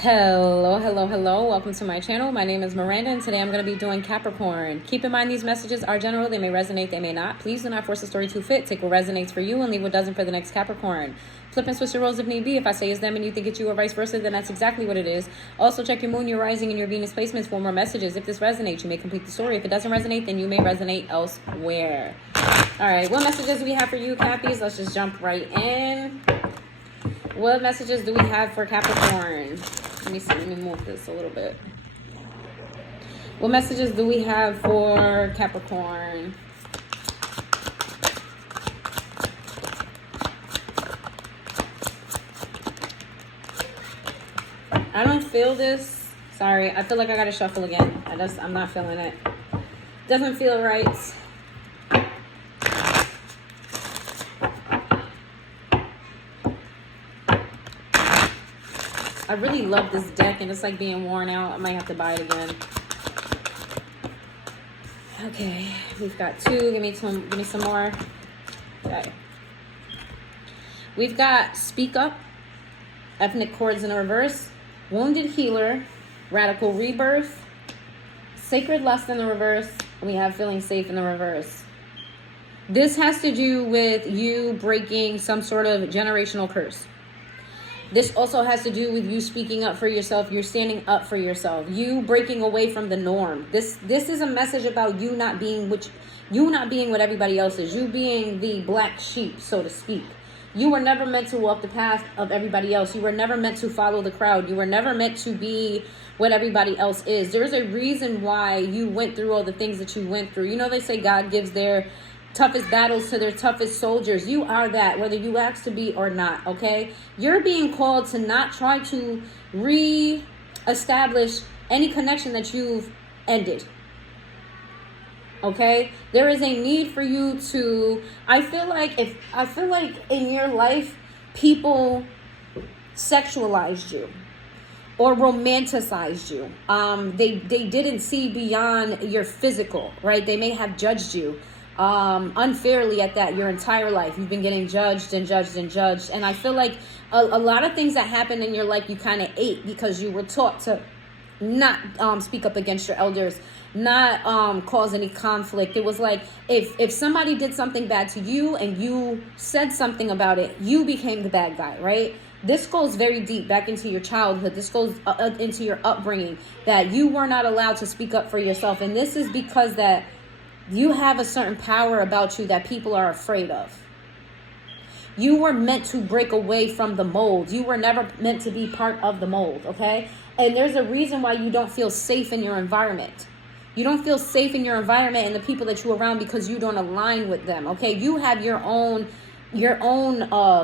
Hello, hello, hello. Welcome to my channel. My name is Miranda, and today I'm going to be doing Capricorn. Keep in mind these messages are general. They may resonate, they may not. Please do not force the story to fit. Take what resonates for you and leave what doesn't for the next Capricorn. Flip and switch your roles if need be. If I say it's them and you think it's you or vice versa, then that's exactly what it is. Also, check your moon, your rising, and your Venus placements for more messages. If this resonates, you may complete the story. If it doesn't resonate, then you may resonate elsewhere. All right, what messages do we have for you, Cappies? Let's just jump right in. What messages do we have for Capricorn? Let me see. Let me move this a little bit. What messages do we have for Capricorn? I don't feel this. Sorry. I feel like I got to shuffle again. I'm not feeling it. Doesn't feel right. I really love this deck, and it's like being worn out. I might have to buy it again. Okay, we've got two. Give me some more. Okay. We've got Speak Up, Ethnic Chords in reverse, Wounded Healer, Radical Rebirth, Sacred Lust in the reverse, and we have Feeling Safe in the reverse. This has to do with you breaking some sort of generational curse. This also has to do with you speaking up for yourself. You're standing up for yourself. You breaking away from the norm. This is a message about you not being what everybody else is. You being the black sheep, so to speak. You were never meant to walk the path of everybody else. You were never meant to follow the crowd. You were never meant to be what everybody else is. There's a reason why you went through all the things that you went through. You know, they say God gives their toughest battles to their toughest soldiers. You are that, whether you ask to be or not, okay? You're being called to not try to re-establish any connection that you've ended, okay? There is a need for you to, I feel like in your life, people sexualized you or romanticized you. They didn't see beyond your physical, right? They may have judged you unfairly at that your entire life. You've been getting judged and judged and judged. And I feel like a lot of things that happened in your life you kind of ate because you were taught to not speak up against your elders, not cause any conflict. It was like if somebody did something bad to you and you said something about it, you became the bad guy, right? This goes very deep back into your childhood. This goes into your upbringing, that you were not allowed to speak up for yourself. And this is because that you have a certain power about you that people are afraid of. You were meant to break away from the mold. You were never meant to be part of the mold, okay? And there's a reason why you don't feel safe in your environment. You don't feel safe in your environment and the people that you're around because you don't align with them, okay? You have your own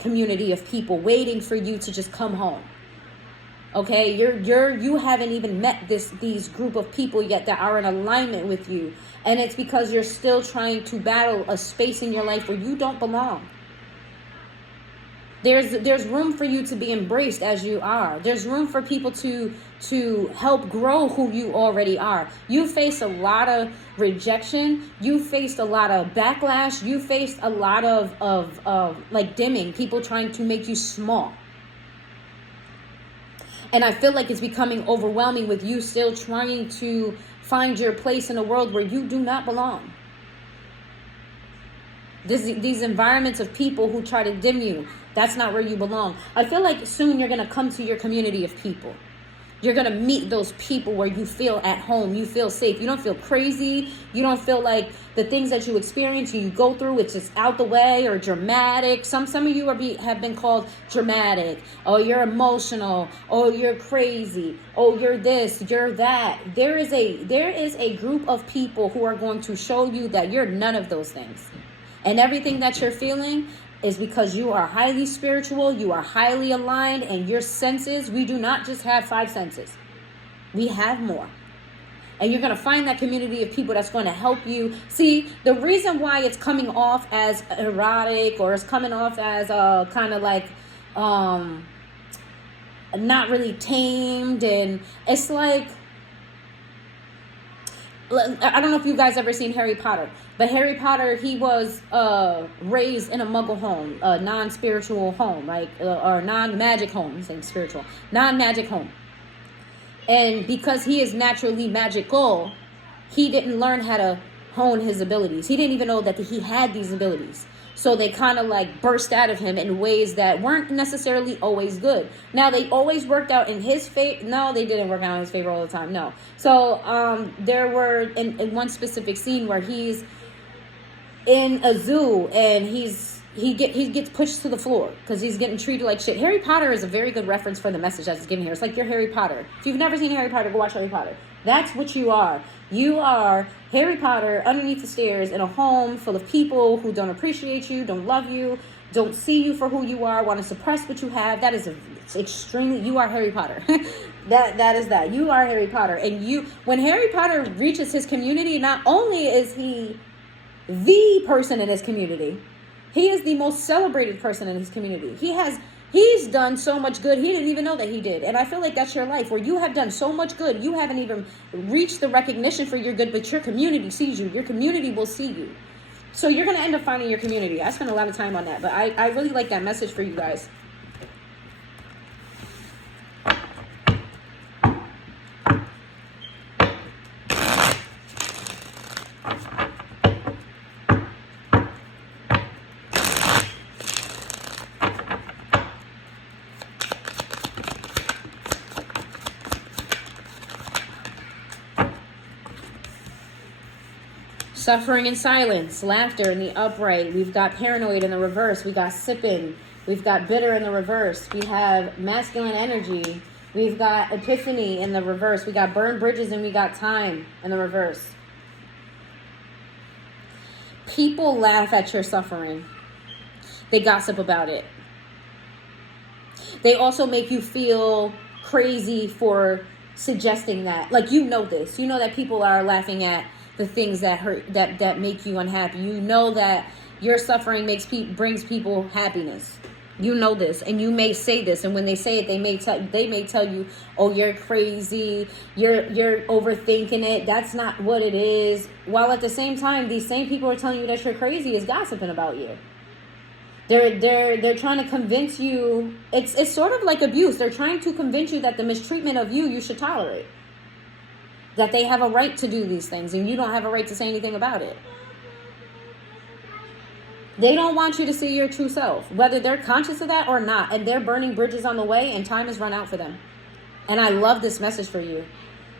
community of people waiting for you to just come home. Okay, you haven't even met these group of people yet that are in alignment with you. And it's because you're still trying to battle a space in your life where you don't belong. There's room for you to be embraced as you are. There's room for people to help grow who you already are. You faced a lot of rejection. You faced a lot of backlash. You faced a lot of like dimming, people trying to make you small. And I feel like it's becoming overwhelming with you still trying to find your place in a world where you do not belong. These environments of people who try to dim you, that's not where you belong. I feel like soon you're going to come to your community of people. You're going to meet those people where you feel at home. You feel safe. You don't feel crazy. You don't feel like the things that you experience, you go through, it's just out the way or dramatic. Some of you have been called dramatic. Oh, you're emotional. Oh, you're crazy. Oh, you're this, you're that. There is a group of people who are going to show you that you're none of those things. And everything that you're feeling is because you are highly spiritual, you are highly aligned, and your senses, we do not just have 5 senses. We have more. And you're going to find that community of people that's going to help you. See, the reason why it's coming off as erotic or it's coming off as kind of like not really tamed, and it's like, I don't know if you guys ever seen Harry Potter, but Harry Potter, he was raised in a muggle home, a non-spiritual home, like or non-magic home. I'm saying spiritual, non-magic home. And because he is naturally magical, he didn't learn how to hone his abilities. He didn't even know that he had these abilities. So they kind of like burst out of him in ways that weren't necessarily always good. Now, they always worked out in his favor. No, they didn't work out in his favor all the time. No. So there were in one specific scene where he's in a zoo and he gets pushed to the floor because he's getting treated like shit. Harry Potter is a very good reference for the message that's given here. It's like you're Harry Potter. If you've never seen Harry Potter, go watch Harry Potter. That's what you are. You are Harry Potter underneath the stairs in a home full of people who don't appreciate you, don't love you, don't see you for who you are, want to suppress what you have. That is extremely, you are Harry Potter. that is that. You are Harry Potter. And when Harry Potter reaches his community, not only is he the person in his community, he is the most celebrated person in his community. He's done so much good, he didn't even know that he did. And I feel like that's your life, where you have done so much good, you haven't even reached the recognition for your good, but your community sees you. Your community will see you. So you're going to end up finding your community. I spent a lot of time on that, but I really like that message for you guys. Suffering in silence, laughter in the upright. We've got paranoid in the reverse. We got sipping. We've got bitter in the reverse. We have masculine energy. We've got epiphany in the reverse. We got burned bridges and we got time in the reverse. People laugh at your suffering. They gossip about it. They also make you feel crazy for suggesting that. Like, you know this. You know that people are laughing at the things that hurt, that make you unhappy. You know that your suffering brings people happiness. You know this, and you may say this, and when they say it, they may tell you, "Oh, you're crazy. You're overthinking it. That's not what it is." While at the same time, these same people are telling you that you're crazy is gossiping about you. They're trying to convince you. It's sort of like abuse. They're trying to convince you that the mistreatment of you should tolerate. That they have a right to do these things and you don't have a right to say anything about it. They don't want you to see your true self, whether they're conscious of that or not. And they're burning bridges on the way and time has run out for them. And I love this message for you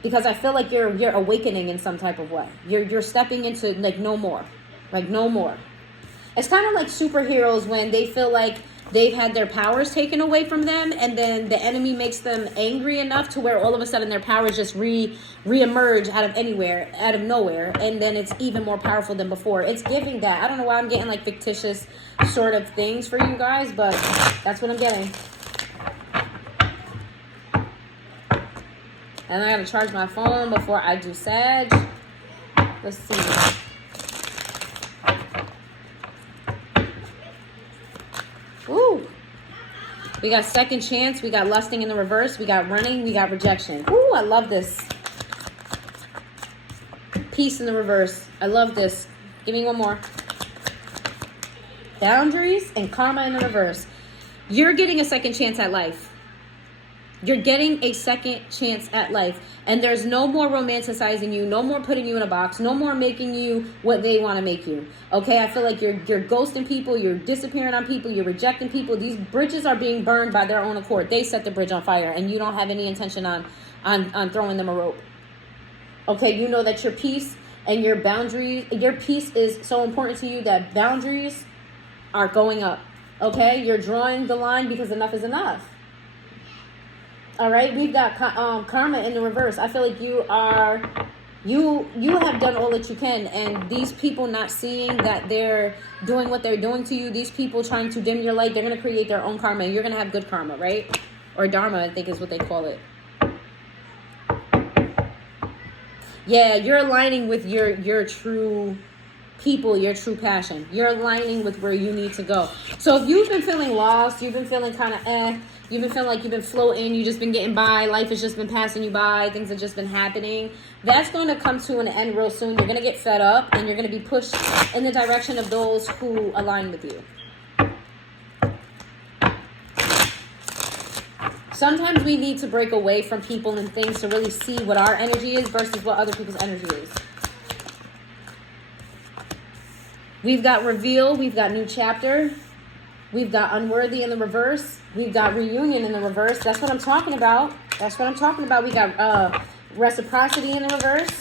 because I feel like you're awakening in some type of way. You're stepping into like no more. Like no more. It's kind of like superheroes when they feel like they've had their powers taken away from them, and then the enemy makes them angry enough to where all of a sudden their powers just reemerge out of nowhere, and then it's even more powerful than before. It's giving that. I don't know why I'm getting like fictitious sort of things for you guys, but that's what I'm getting. And I gotta charge my phone before I do Sag. Let's see. Ooh. We got second chance. We got lusting in the reverse. We got running. We got rejection. Ooh, I love this. Peace in the reverse. I love this. Give me one more. Boundaries and karma in the reverse. You're getting a second chance at life. You're getting a second chance at life. And there's no more romanticizing you, no more putting you in a box, no more making you what they want to make you. Okay, I feel like you're ghosting people, you're disappearing on people, you're rejecting people. These bridges are being burned by their own accord. They set the bridge on fire and you don't have any intention on throwing them a rope. Okay, you know that your peace and your boundaries, your peace is so important to you that boundaries are going up. Okay, you're drawing the line because enough is enough. All right, we've got karma in the reverse. I feel like you have done all that you can, and these people not seeing that they're doing what they're doing to you, these people trying to dim your light, they're going to create their own karma, and you're going to have good karma, right? Or dharma, I think is what they call it. Yeah, you're aligning with your true people, your true passion. You're aligning with where you need to go. So if you've been feeling lost, you've been feeling kind of you've been feeling like you've been floating, you've just been getting by, life has just been passing you by, things have just been happening, that's going to come to an end real soon. You're going to get fed up and you're going to be pushed in the direction of those who align with you. Sometimes we need to break away from people and things to really see what our energy is versus what other people's energy is. We've got reveal. We've got new chapter. We've got unworthy in the reverse. We've got reunion in the reverse. That's what I'm talking about. That's what I'm talking about. We got reciprocity in the reverse.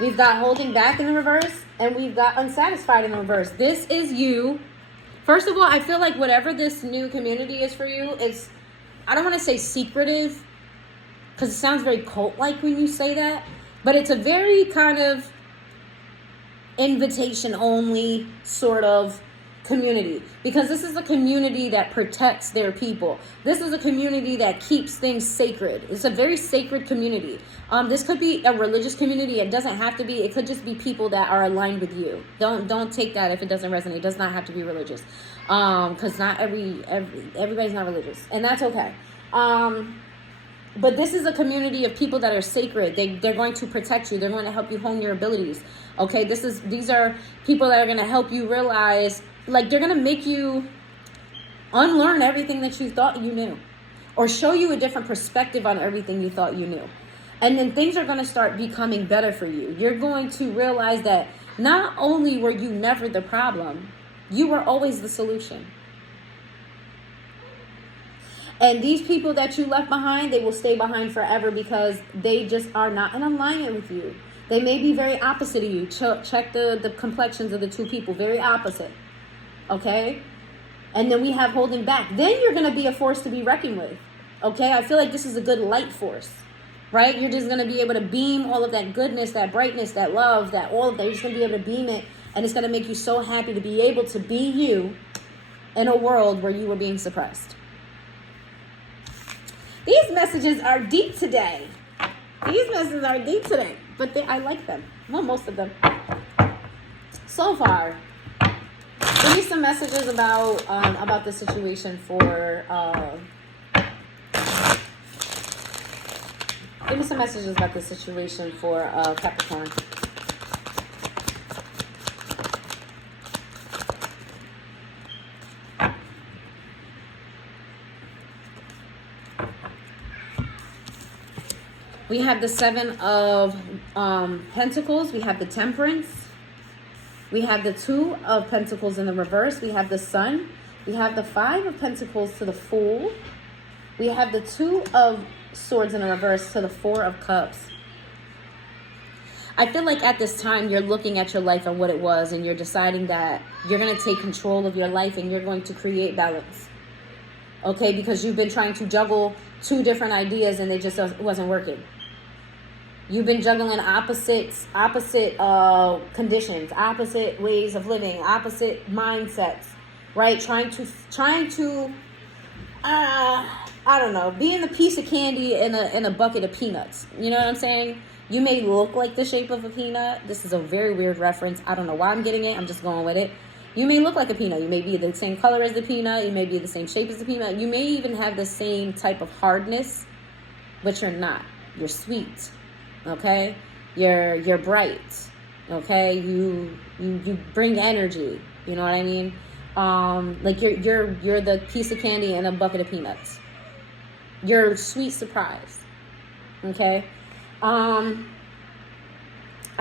We've got holding back in the reverse. And we've got unsatisfied in the reverse. This is you. First of all, I feel like whatever this new community is for you, it's, I don't want to say secretive, because it sounds very cult-like when you say that. But it's a very kind of invitation-only sort of community, because this is a community that protects their people. This is a community that keeps things sacred. It's a very sacred community. This could be a religious community. It doesn't have to be. It could just be people that are aligned with you. Don't take that if it doesn't resonate. It does not have to be religious, because not everybody's not religious, and that's okay. But this is a community of people that are sacred. They're going to protect you. They're going to help you hone your abilities. Okay, these are people that are going to help you realize, like, they're going to make you unlearn everything that you thought you knew, or show you a different perspective on everything you thought you knew. And then things are going to start becoming better for you. You're going to realize that not only were you never the problem, you were always the solution. And these people that you left behind, they will stay behind forever because they just are not in alignment with you. They may be very opposite of you. Check the complexions of the two people. Very opposite. Okay? And then we have holding back. Then you're going to be a force to be reckoned with. Okay? I feel like this is a good light force. Right? You're just going to be able to beam all of that goodness, that brightness, that love, that all of that. You're just going to be able to beam it. And it's going to make you so happy to be able to be you in a world where you were being suppressed. These messages are deep today. But I like them. Well, most of them. So far, give me some messages about the situation for. Give me some messages about the situation for Capricorn. We have the Seven of Pentacles. We have the Temperance. We have the Two of Pentacles in the reverse. We have the Sun. We have the Five of Pentacles to the Fool. We have the Two of Swords in the reverse to the Four of Cups. I feel like at this time you're looking at your life and what it was, and you're deciding that you're going to take control of your life and you're going to create balance. Okay, because you've been trying to juggle two different ideas and they just wasn't working. You've been juggling opposite conditions, opposite ways of living, opposite mindsets, right? Trying to I don't know, being a piece of candy in a bucket of peanuts. You know what I'm saying? You may look like the shape of a peanut. This is a very weird reference. I don't know why I'm getting it. I'm just going with it. You may look like a peanut. You may be the same color as the peanut. You may be the same shape as the peanut. You may even have the same type of hardness, but you're not. You're sweet. Okay? You're bright. Okay? You bring energy. You know what I mean? Like you're the piece of candy in a bucket of peanuts. You're a sweet surprise. Okay? I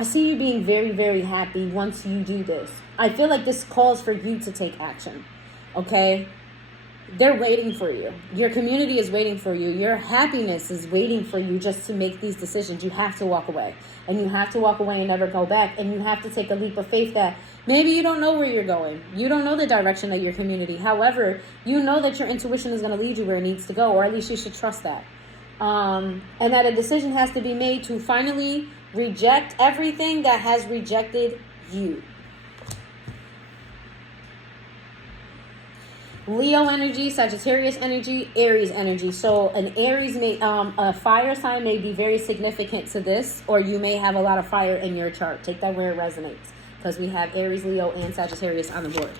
see you being very, very happy once you do this. I feel like this calls for you to take action. Okay? They're waiting for you. Your community is waiting for you. Your happiness is waiting for you just to make these decisions. You have to walk away. And you have to walk away and never go back. And you have to take a leap of faith that maybe you don't know where you're going. You don't know the direction of your community. However, you know that your intuition is going to lead you where it needs to go. Or at least you should trust that. And that a decision has to be made to finally reject everything that has rejected you. Leo energy, Sagittarius energy, Aries energy. So an Aries may, a fire sign may be very significant to this, or you may have a lot of fire in your chart. Take that where it resonates, because we have Aries, Leo, and Sagittarius on the board.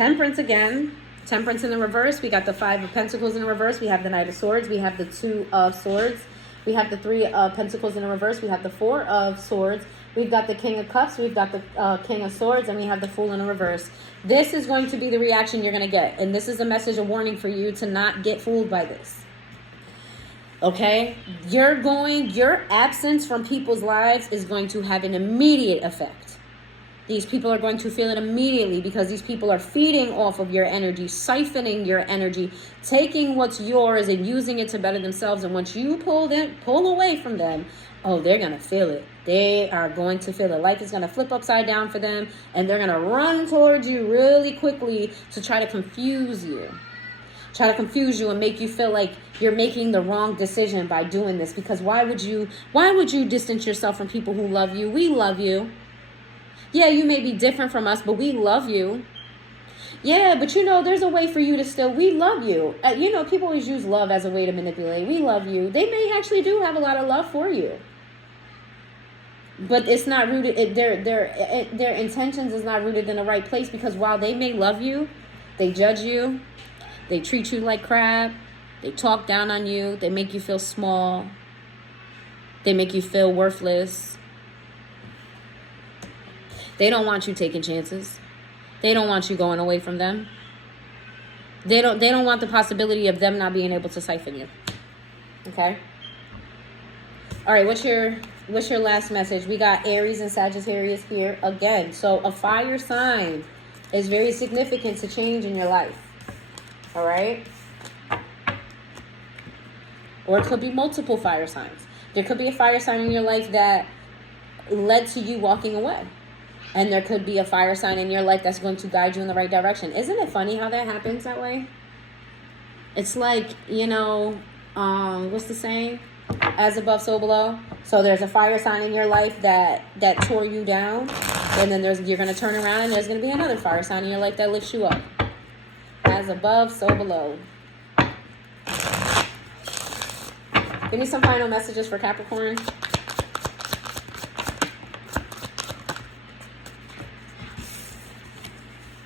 Temperance again. Temperance in the reverse. We got the Five of Pentacles in the reverse. We have the Knight of Swords. We have the Two of Swords. We have the Three of Pentacles in the reverse. We have the Four of Swords. We've got the King of Cups. We've got the King of Swords. And we have the Fool in the reverse. This is going to be the reaction you're going to get. And this is a message, a warning for you to not get fooled by this. Okay? Your absence from people's lives is going to have an immediate effect. These people are going to feel it immediately because these people are feeding off of your energy, siphoning your energy, taking what's yours and using it to better themselves. And once you pull away from them, oh, they're going to feel it. They are going to feel it. Life is going to flip upside down for them, and they're going to run towards you really quickly to try to confuse you. Try to confuse you and make you feel like you're making the wrong decision by doing this. Because why would you distance yourself from people who love you? We love you. Yeah, you may be different from us, but we love you. Yeah, but there's a way for you to still, we love you. People always use love as a way to manipulate. We love you. They may actually do have a lot of love for you. But it's not rooted, their intentions is not rooted in the right place, because while they may love you, they judge you, they treat you like crap, they talk down on you, they make you feel small, they make you feel worthless. They don't want you taking chances. They don't want you going away from them. They don't want the possibility of them not being able to siphon you. Okay? All right, what's your last message? We got Aries and Sagittarius here again. So a fire sign is very significant to change in your life. All right? Or it could be multiple fire signs. There could be a fire sign in your life that led to you walking away. And there could be a fire sign in your life that's going to guide you in the right direction. Isn't it funny how that happens that way? It's like, what's the saying? As above, so below. So there's a fire sign in your life that tore you down. And then you're going to turn around and there's going to be another fire sign in your life that lifts you up. As above, so below. Give me some final messages for Capricorn.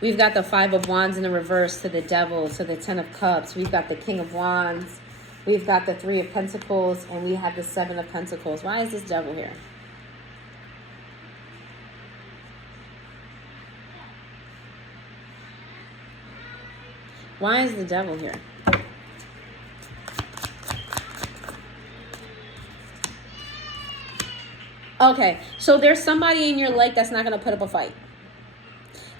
We've got the Five of Wands in the reverse to the Devil, to the Ten of Cups. We've got the King of Wands. We've got the Three of Pentacles. And we have the Seven of Pentacles. Why is this Devil here? Why is the Devil here? Okay, so there's somebody in your life that's not going to put up a fight.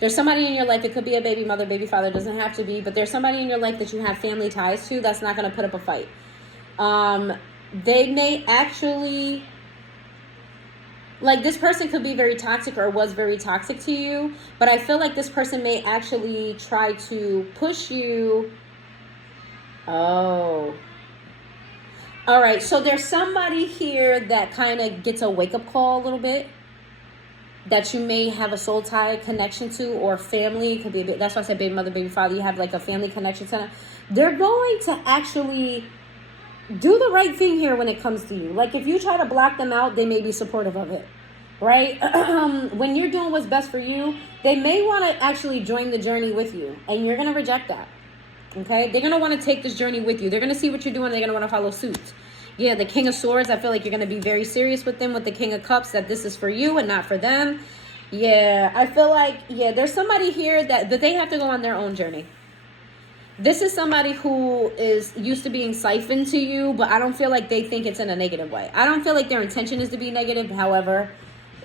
There's somebody in your life, it could be a baby mother, baby father, doesn't have to be, but there's somebody in your life that you have family ties to that's not going to put up a fight. They may actually, this person could be very toxic or was very toxic to you, but I feel like this person may actually try to push you. Oh. All right, so there's somebody here that kind of gets a wake-up call a little bit, that you may have a soul tie connection to, or family. It could be that's why I said baby mother, baby father. You have a family connection to them. They're going to actually do the right thing here when it comes to you. If you try to block them out, they may be supportive of it, right? When you're doing what's best for you, they may want to actually join the journey with you, and you're going to reject that, okay? They're going to want to take this journey with you. They're going to see what you're doing. They're going to want to follow suit. Yeah, the King of Swords, I feel like you're going to be very serious with them. With the King of Cups, that this is for you and not for them. Yeah, I feel like, there's somebody here that they have to go on their own journey. This is somebody who is used to being siphoned to you, but I don't feel like they think it's in a negative way. I don't feel like their intention is to be negative. However,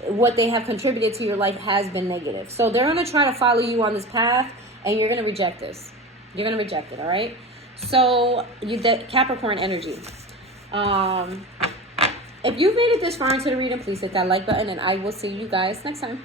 what they have contributed to your life has been negative. So they're going to try to follow you on this path, and you're going to reject this. You're going to reject it, all right? So, the Capricorn energy. If you've made it this far into the reading, please hit that like button, and I will see you guys next time.